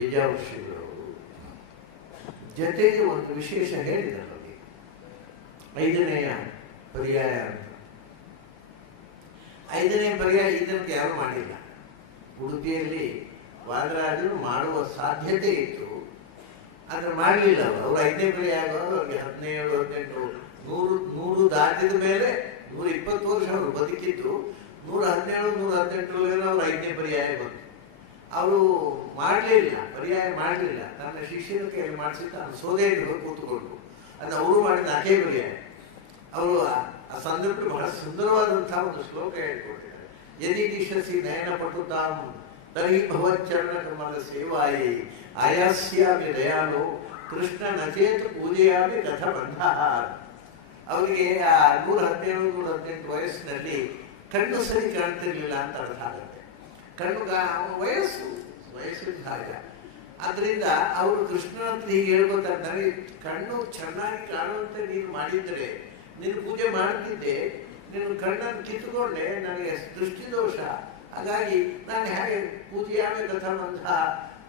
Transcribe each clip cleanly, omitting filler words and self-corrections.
ವಿಜಾವೃಷಿಗಳು ಜೊತೆಗೆ ಒಂದು ವಿಶೇಷ ಹೇಳಿದರು ಅಲ್ಲಿ 5ನೆಯ ಪರ್ಯಾಯ ಅಂತ. 5ನೇ ಪರ್ಯಾಯ ಇದನ್ನು ಯಾರು ಮಾಡಿಲ್ಲ. ಉಡುಪಿಯಲ್ಲಿ ವಾದರಾಜರು ಮಾಡುವ ಸಾಧ್ಯತೆ ಇತ್ತು, ಆದರೆ ಮಾಡಲಿಲ್ಲ. ಅವರು 5ನೇ ಪರ್ಯಾಯ ಆಗುವಾಗ ಅವ್ರಿಗೆ 17, 18, 100 ದಾಟಿದ ಮೇಲೆ 120 ವರ್ಷ ಅವರು ಬದುಕಿದ್ದು. 117, 118 ಅವರು 5ನೇ ಪರ್ಯಾಯ ಬಂತು. ಅವರು ಮಾಡಲಿಲ್ಲ, ಪರ್ಯಾಯ ಮಾಡಲಿಲ್ಲ. ತನ್ನ ಶಿಷ್ಯನ ಕೈಯಲ್ಲಿ ಮಾಡಿಸಿ ತಾನು ಸೋದೆ ಕೂತ್ಕೊಂಡು ಅದನ್ನು ಅವರು ಮಾಡಿದ ಅದೇ ಪರ್ಯಾಯ. ಅವರು ಆ ಸಂದರ್ಭ ಬಹಳ ಸುಂದರವಾದಂತಹ ಒಂದು ಶ್ಲೋಕ ಹೇಳ್ಕೊಟ್ಟಿದ್ದಾರೆ. ಯದಿ ದಿಶಸಿ ನಯನ ಪಟುತಾಂ ತರ್ಹಿ ಭವಚ್ಚರಣ ಕಮಲ ಸೇವಾಯಿ ಆಯಾಸ್ಯಾಮಿ ದಯಾಳು ಕೃಷ್ಣ ನಚೇತ್ ಪೂಜೆಯಾಮಿ ರಥ ಬಂಧ. ಅವರಿಗೆ ಆ 117, 118 ವಯಸ್ಸಿನಲ್ಲಿ ಕಣ್ಣು ಸರಿ ಕಾಣ್ತಿರ್ಲಿಲ್ಲ ಅಂತ ಅರ್ಥ ಆಗುತ್ತೆ. ಕಣ್ಣು ವಯಸ್ಸಿನ ಭಾಗ. ಆದ್ರಿಂದ ಅವರು ಕೃಷ್ಣನ ಹತ್ರ ಹೀಗೆ ಹೇಳ್ಕೊತಾರೆ, ನನಗೆ ಕಣ್ಣು ಚೆನ್ನಾಗಿ ಕಾಣುವಂತೆ ನೀನು ಮಾಡಿದ್ರೆ ನೀನು ಪೂಜೆ ಮಾಡ್ತಿದ್ದೆ, ನೀನು ಕಣ್ಣನ್ನು ಕಿತ್ತುಕೊಂಡೆ, ನನಗೆ ದೃಷ್ಟಿದೋಷ, ಹಾಗಾಗಿ ನಾನು ಹೇಗೆ ಪೂಜೆಯಾಮಿ ಕಥಮಂಥ.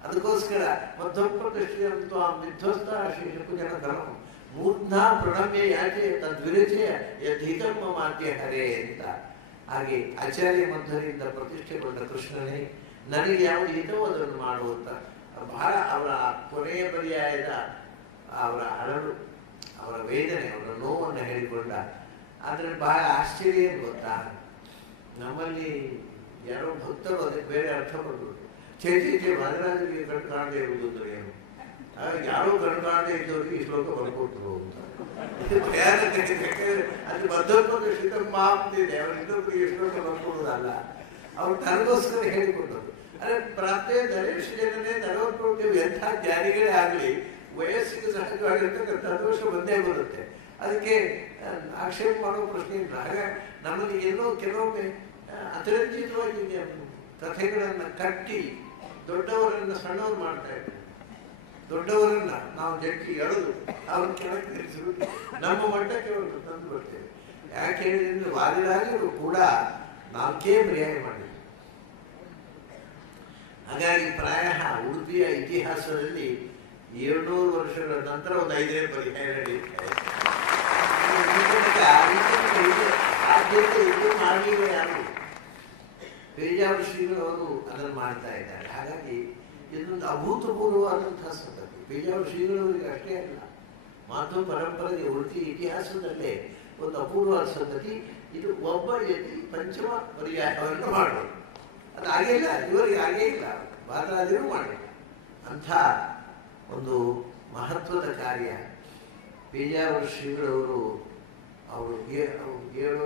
ಅದಕ್ಕೋಸ್ಕರ ಮಧ್ವಪ್ರತಿಷ್ಠಿತಂತು ಆ ವಿಧ್ವಸ್ತ ಶಿಶುಜನ ಧರ್ಮ ಮೂರ್ಧಾ ಪ್ರಣಮ್ಯ ಯಾಚೆ ತದ್ವಿರಚೆ ಯಥಿತಮ್ಮ ಮಾತೆ ಹರೇ ಅಂತ. ಹಾಗೆ ಆಚಾರ್ಯ ಮಧ್ವರಿಂದ ಪ್ರತಿಷ್ಠೆಗೊಂಡ ಕೃಷ್ಣನೇ ನನಗೆ ಯಾವುದು ಹಿತವೋ ಅದನ್ನು ಮಾಡುವಂತ ಬಹಳ ಅವರ ಕೊನೆಯ ಪರ್ಯಾಯದ ಅವರ ಅಳಲು, ಅವರ ವೇದನೆ, ಅವರ ನೋವನ್ನು ಹೇಳಿಕೊಂಡ. ಆದರೆ ಬಹಳ ಆಶ್ಚರ್ಯ ಏನು ಗೊತ್ತಾ, ನಮ್ಮಲ್ಲಿ ಯಾರೋ ಭಕ್ತರು ಅದಕ್ಕೆ ಬೇರೆ ಅರ್ಥ ಕೊಡ್ಬೋದು. ಚೇಚೆ ವರರಾಜರಿಗೆ ಕಣ್ಣು ಕಾಣದೇ ಇರುವುದು ಅಂದ್ರೆ ಏನು, ಯಾರೋ ಕಣ್ಣು ಕಾಣದೇ ಇದ್ದವರಿಗೆ ಈ ಶ್ಲೋಕ ಬರ್ಕೊಟ್ರು ಅಂತ. ಅದು ಮಧ್ವತ್ವದ ಶ್ರೀತಮ್ಮ ಆಗ್ತಿದೆ, ಅವ್ರ ಇನ್ನೊಬ್ಬರಿಗೆ ಶ್ಲೋಕ ಬರ್ಕೊಡೋದಲ್ಲ, ಅವ್ರು ತನಗೋಸ್ಕರ ಹೇಳಿಕೊಟ್ಟರು. ಅದೇ ಪ್ರಾಪ್ತಿಯ ದರೇಶ್ ಜನನೇ ನಲವತ್ತು ಎಂಥ ಜ್ಞಾನಿಗಳೇ ಆಗಲಿ ವಯಸ್ಸಿಗೆ ಸಹಜವಾಗಿರ್ತಕ್ಕಂಥ ದೋಷ ಬಂದೇ ಬರುತ್ತೆ. ಅದಕ್ಕೆ ಆಕ್ಷೇಪ ಮಾಡೋ ಪ್ರಶ್ನೆ ಇಲ್ಲ. ಆಗ ನಮಗೆ ಎಲ್ಲೋ ಕೆಲವೊಮ್ಮೆ ಅತಿರಂಜಿತವಾಗಿ ಕಥೆಗಳನ್ನು ಕಟ್ಟಿ ದೊಡ್ಡವರನ್ನ ಸಣ್ಣವ್ರು ಮಾಡ್ತಾ ಇದ್ದಾರೆ. ದೊಡ್ಡವರನ್ನ ನಾವು ಜಟ್ಟಿ ಎಳೆದು ಅವ್ರ ಕೆಳಗೆ ನಿಲ್ಲಿಸಿಬಿಟ್ಟು ನಮ್ಮ ಮಟ್ಟಕ್ಕೆ ಅವರು ತಂದು ಬರ್ತೇವೆ. ಯಾಕೆ ಹೇಳಿದ್ರೆ ವಾದಿರಾಜರು ಕೂಡ 4 ಪರ್ಯಾಯ ಮಾಡಿದ್ರು. ಹಾಗಾಗಿ ಪ್ರಾಯ ಉಡುಪಿಯ ಇತಿಹಾಸದಲ್ಲಿ 700 ವರ್ಷಗಳ ನಂತರ ಒಂದು 5ನೇ ಪರ್ಯಾಯ ನಡೆಯುತ್ತೆ. ಸಾಧ್ಯತೆ ಇದು ಮಾಡಲಿಲ್ಲ ಯಾರು. ಪೇಜಾವೃಷಿಗಳು ಅವರು ಅದನ್ನು ಮಾಡ್ತಾ ಇದ್ದಾರೆ. ಹಾಗಾಗಿ ಇದೊಂದು ಅಭೂತಪೂರ್ವವಾದಂತಹ ಸಂಗತಿ. ಪೇಜಾವೃಷಿಗಳವರಿಗೆ ಅಷ್ಟೇ ಅಲ್ಲ, ಮಾಧವ ಪರಂಪರೆಗೆ ಉಡುಪಿ ಇತಿಹಾಸದಲ್ಲೇ ಒಂದು ಅಪೂರ್ವವಾದ ಸಂಗತಿ. ಇದು ಒಬ್ಬ ಯತಿ ಪಂಚಮ ಪರ್ಯಾಯವನ್ನು ಮಾಡೋದು. ಅದು ಹಾಗೇ ಇಲ್ಲ, ಇವರಿಗೆ ಹಾಗೇ ಇಲ್ಲ, ವಾದರಾಜರು ಮಾಡಿಲ್ಲ. ಅಂಥ ಒಂದು ಮಹತ್ವದ ಕಾರ್ಯ ಪೇಜಾವೃಷಿಗಳವರು ಅವರು 7